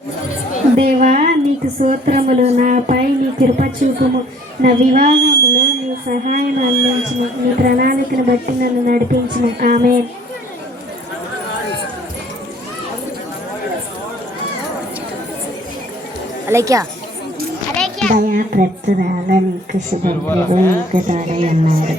దేవా నీకు స్తోత్రములు, నాపై నీ కృప చూపుము. నా వివాహంలో నీ సహాయం అందించుము. నీ ప్రణాళికను బట్టి నన్ను నడిపించుము. ఆమేన్. దయా ప్రతురాల నీకు శుభ్రుడు నీకు తోడై ఉన్నారు.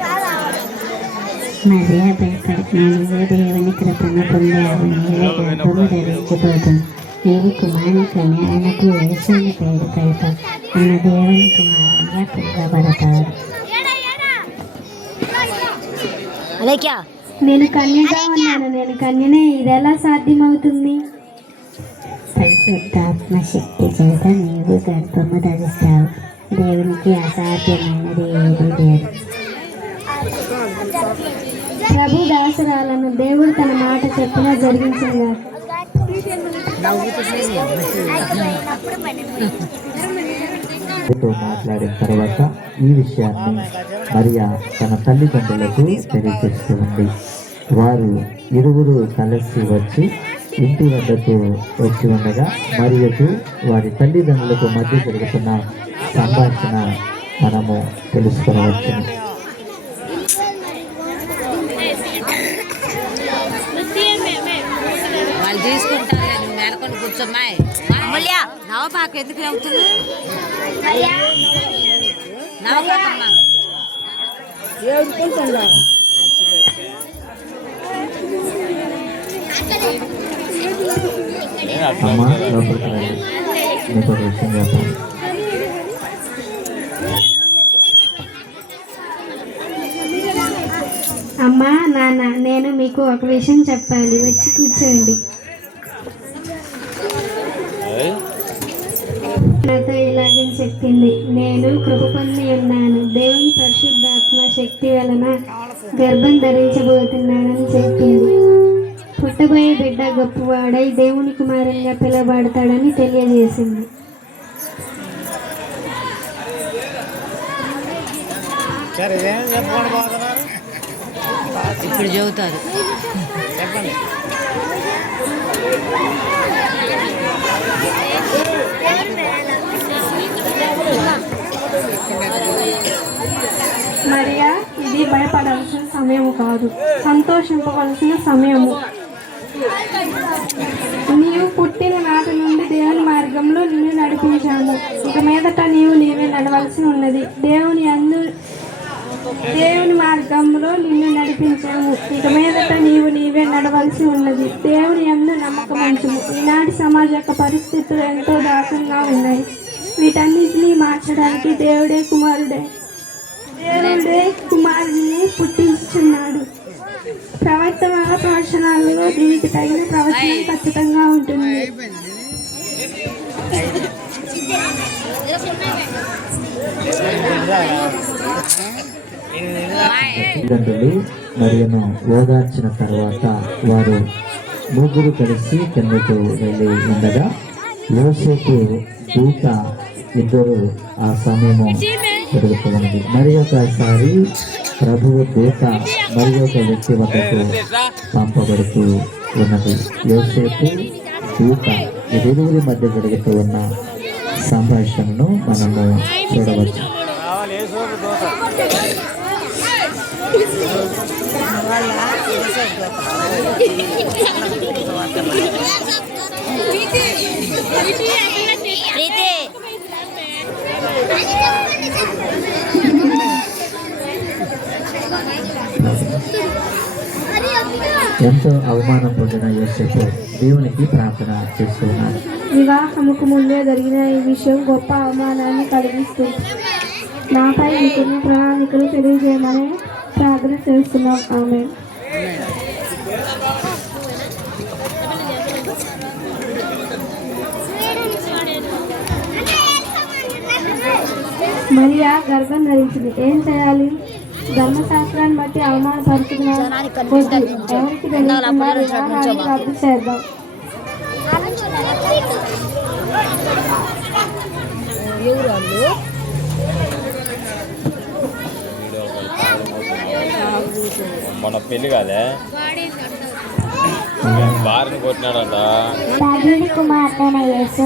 మరియా భయపడకు, నీవు దేవుని కృపను పొందావు. నీవు గర్భము ధరించబోతుంది. నీవు కుమారుని కని ఆయనకు యేసుని పేరు పెడతావు. అన్న దేవుని కుమారునిగా పిలువబడతాడు. నేను కన్యగా ఉన్నాను. నేను కన్యనే, ఇదెలా సాధ్యమవుతుంది? పరిశుద్ధాత్మ శక్తి చేత నీవు గర్భము ధరిస్తావు. దేవునికి అసాధ్యమైనది ఏదీ లేదు. ప్రభు దాసరాలను దేవుడు తన మాట చెప్పినా జరిగించగా. మాట్లాడిన తర్వాత ఈ విషయాన్ని మరియా తన తల్లిదండ్రులకు తెలియజేస్తుంది. వారు ఇరువురు కలిసి వచ్చి ఇంటి వద్దకు వచ్చి ఉండగా మరియకు వారి తల్లిదండ్రులకు మధ్య జరుగుతున్న సంభాషణ మనము తెలుసుకొనవచ్చును. వాళ్ళు తీసుకుంటారు, నువ్వు మేనకొని కూర్చోమ్మాయి. నవపాకు ఎందుకు అవుతుంది? నవపాకమ్మా అమ్మ లోపలికి రండి, మీకు ఒక విషయం చెప్పాలి. అమ్మా నాన్న, నేను మీకు ఒక విషయం చెప్పాలి. వచ్చి కూర్చోండి. నాతో ఇలాగే చెప్పింది. నేను కృప పొంది ఉన్నాను. దేవుని పరిశుద్ధాత్మ శక్తి వలన గర్భం ధరించబోతున్నానని చెప్పింది. పుట్టబోయే బిడ్డ గొప్పవాడై దేవుని కుమారునిగా పిలువబడతాడని తెలియజేసింది. ఇప్పుడు చెబుతారు. మరియా, ఇది భయపడాల్సిన సమయము కాదు, సంతోషింపవలసిన సమయము. నీవు పుట్టిన నాటి నుండి దేవుని మార్గంలో నిన్ను నడిపించాము. ఇక మీదట నీవే నడవలసి ఉన్నది. దేవుని మార్గంలో నిన్ను నడిపించాము. ఇక మీదట నీవే నడవలసి ఉన్నది. దేవుని యందు నమ్మకం ఉంచుము. ఈనాటి సమాజ యొక్క పరిస్థితులు ఎంతో దారుణంగా ఉన్నాయి. వీటన్నిటినీ మార్చడానికి దేవుడే కుమారుడిని పుట్టించున్నాడు. ప్రవచనాలలో దీనికి తగిన ప్రవచనం ఖచ్చితంగా ఉంటుంది. తల్లిదండ్రులు మరియను ఓదార్చిన తర్వాత వారు ముగ్గురు కలిసి కిందకు వెళ్ళి ఉండగా యోసేపు దూత ఇద్దరు ఆ సమయము జరుగుతున్నది. మరి ఒకసారి ప్రభువు దూత మరి ఒక వ్యక్తి వద్దకు పంపబడుతూ ఉన్నది. యోసేపు దూత ఇరువురి మధ్య జరుగుతూ ఉన్న సంభాషణను మనము చూడవచ్చు. ఎంతో అవమానం పొందిన యోసేపు దేవునికి ప్రార్థన చేస్తున్నారు. వివాహముకు ముందే జరిగిన ఈ విషయం గొప్ప అవమానాన్ని కలిగిస్తుంది. నాపై మీకున్న ప్రణాళికలు తెలియజేయమని ప్రార్థన చేస్తున్నాం. ఆమె మరియా గర్భం ధరించింది. ఏం చేయాలి? ధర్మశాస్త్రాన్ని బట్టి అవమానపరుచుకున్న ఎవరికి తెలియకుండా వివాహాన్ని రద్దు చేద్దాం. మన పెళ్లి కాదే దావీదు కుమారుడైన యేసు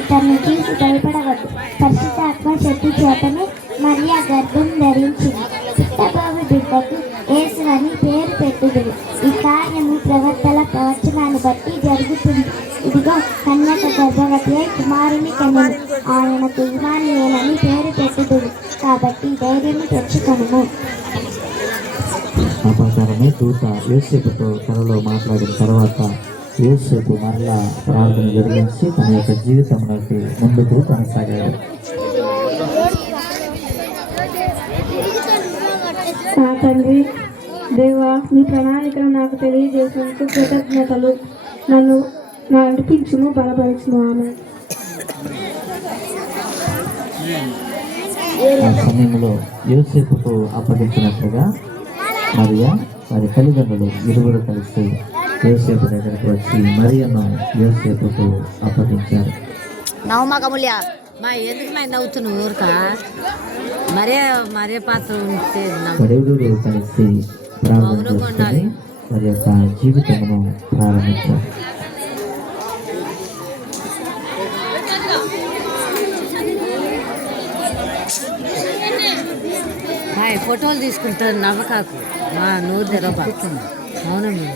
ఇతన్ని చూసి భయపడవద్దు. పరిశుద్ధాత్మ శక్తి చేతనే మరియా గర్భం ధరించింది. పుట్టబోవు బిడ్డకు యేసు అని పేరు పెట్టుదురు. ఈ కార్యము ప్రవక్తల ప్రవచనాన్ని బట్టి జరుగుతుంది. ఇదిగో కన్యక గర్భవతి అయి కుమారుని కన్యను, ఆయనకు ఇమ్మానుయేలని పేరు పెట్టుదురు. కాబట్టి ధైర్యం తెచ్చుకొనుము. ఆ ప్రకారమే దూత యోసేపుతో కలలో మాట్లాడిన తర్వాత యోసేపు మరలా ప్రార్థన జరిగించి తన యొక్క జీవితంలోకి ముందుకు కొనసాగాడు. నా తండ్రి దేవా, మీ ప్రణాళికను నాకు తెలియజేసినందుకు కృతజ్ఞతలు. నన్ను నడిపించుము, బలపరచుము. ఆమె ఆ సమయంలో యోసేపుకు అప్పగించినట్లుగా మరియా వారి తల్లిదండ్రులు ఇరువురు కలిసి యోసేపు దగ్గరికి వచ్చి మరియను యోసేపుకు అప్పగించారు. నవ్వమాకముల్య మా ఎందుకు మా నవ్వుతున్నావు ఊరక మరే పాత్ర ఉంటే ఇరువురు కలిసి ప్రార్థన చేసుకొని వారి యొక్క జీవితమును ప్రారంభించారు. ఫోటోలు తీసుకుంటారు నవ్వకాకు నోరు తెరవా అవునండి.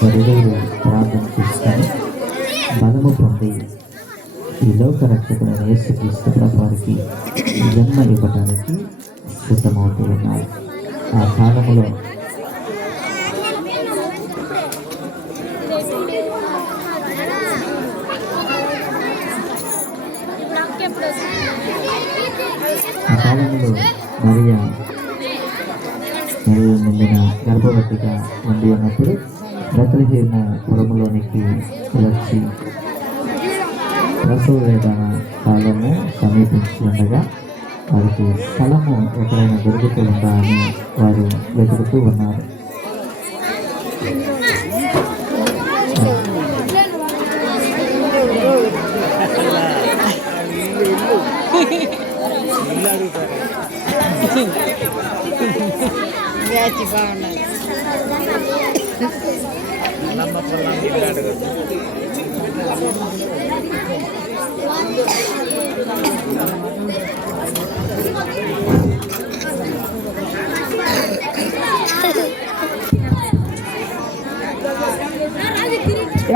వారిరువురు ప్రార్థన చేసుకొని బలము పొంది ఈ లోక రక్షకుడైన యేసుక్రీస్తు ప్రభువారికి జన్మ ఇవ్వడానికి సిద్ధమవుతూ ఉన్నారు. ఆ కాలంలో మరియా నిండిన గర్భవతిగా ఉండి ఉన్నప్పుడు బెత్లెహేము పురములోనికి వచ్చి ప్రసవ వేదన కాలము సమీపించి ఉండగా వారికి స్థలము ఎక్కడైనా దొరుకుతూ ఉందా అని వారు వెతుకుతూ ఉన్నారు.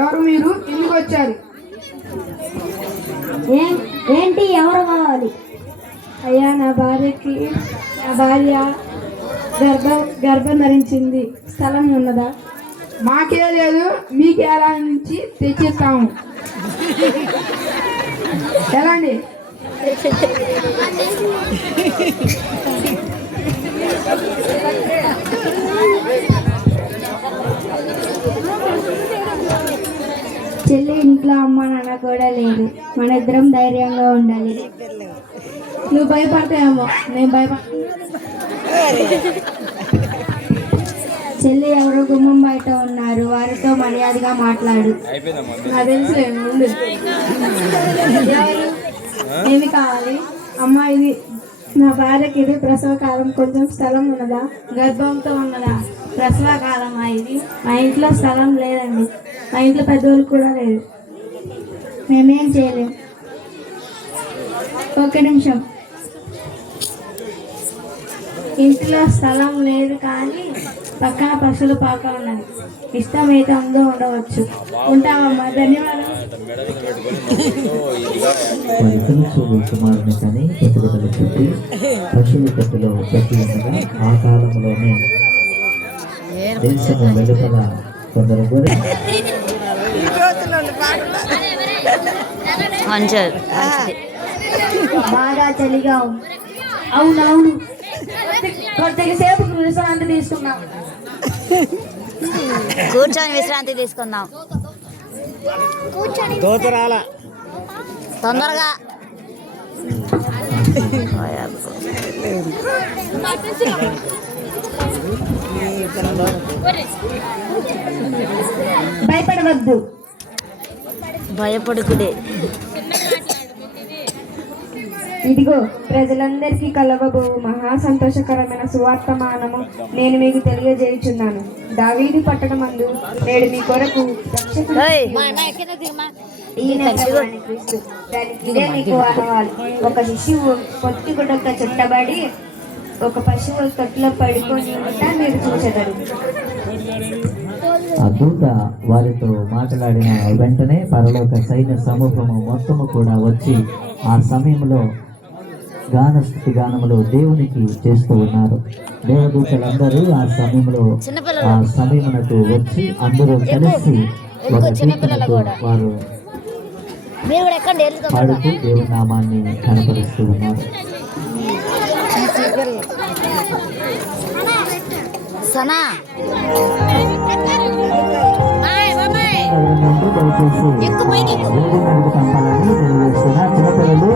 ఎవరు మీరు? ఎందుకు వచ్చారు? ఏంటి? ఎవరు కావాలి? అయ్యా, నా భార్య గర్భం ధరించింది. స్థలం ఉన్నదా? మాకే లేదు, మీకు ఎలా నుంచి తెచ్చిస్తాము. ఎలాండి? చెల్లి ఇంట్లో అమ్మ నాన్న కూడా లేదు. మన ఇద్దరం ధైర్యంగా ఉండాలి. నువ్వు భయపడతాయేమో, నేను చెల్లి ఎవరో గుమ్మం బయట ఉన్నారు, వారితో మర్యాదగా మాట్లాడు. నాకు తెలుసులే, ముందు ఏమి కావాలి? అమ్మా, ఇది నా భార్యకి ఇది ప్రసవ కాలం, కొంచెం స్థలం ఉన్నదా? గర్భంతో ఉన్నదా? ప్రసవ కాలమా ఇది? మా ఇంట్లో స్థలం లేదండి, మా ఇంట్లో పెద్దవాళ్ళు కూడా లేదు. మేమేం చేయలేం. ఒక్క నిమిషం. ఇంట్లో స్థలం లేదు, కానీ పక్కన పశువుల పాక ఉన్నది. ఇష్టమైతే ఉందో ఉండవచ్చు. ఉంటామమ్మా, ధన్యవాదాలు. కుమారుని కానీ పెట్టుబడులు పెట్టి పశువుల కట్టులో పెట్టి ఉండగా ఆ కాలంలోనే దేశము వెలుపల కొందరు కూడా బాగా చలిగా ఉంది. అవునవును, కొద్దిసేపు విశ్రాంతి తీసుకున్నాం. కూర్చొని విశ్రాంతి తీసుకుందాం. తొందరగా భయపడవద్దు. భయపడుకుడే ఇదిగో ప్రజలందరికీ కలవబో మహా సంతోషకరమైన సువార్తమానము నేను మీకు తెలియజేయుచున్నాను. దావీదు పట్టణమందు నేడు మీ కొరకు రక్షకుడు ఈయన ప్రభువైన క్రీస్తు. దానికి ఇదే మీకు ఆనవాలు. ఒక శిశువు పొత్తి గుడ్డతో చుట్టబడి ఒక పశువు తొట్టులో పడుకొని ఉంటా మీరు చూచెదరు. ఆ దూత వారితో మాట్లాడిన వెంటనే పరలోక సైన్య సమూహము మొత్తము కూడా వచ్చి ఆ సమయంలో స్థుతి గానములు దేవునికి చేస్తూ ఉన్నారు. దేవదూతలందరూ ఆ సమయమునకు వచ్చి అందరూ కలిసి ఒక కీర్తనకు వారు పాడుతూ దేవుని నామాన్ని కనపరుస్తూ ఉన్నారు. దయచేసి పంపాలని తెలియజేస్తున్నా. చిన్నపిల్లలు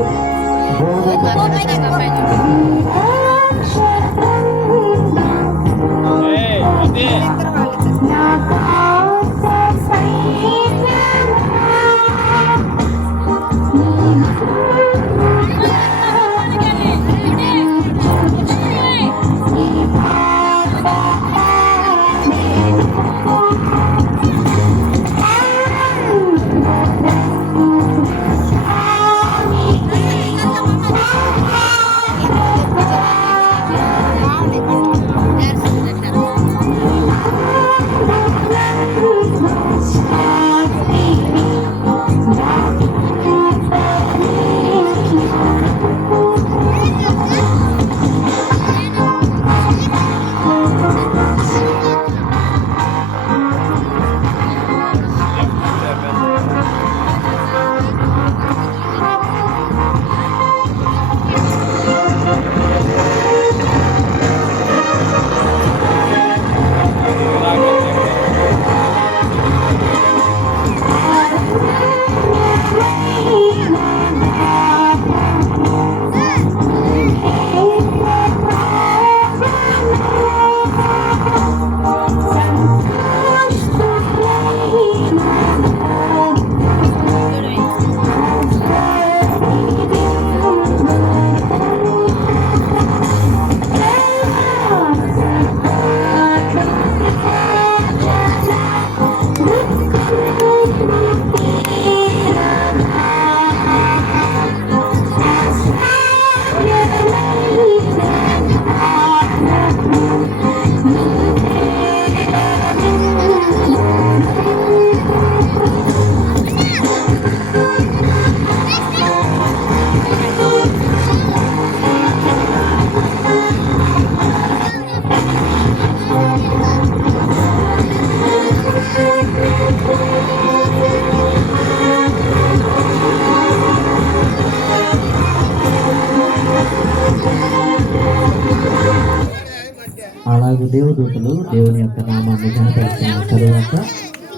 అలాగే దేవదూతలు దేవుని యొక్క నామాన్ని కనపరిచిన తరువాత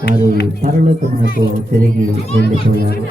వారు పరలోకమునకు తిరిగి వెళ్ళిపోయారు.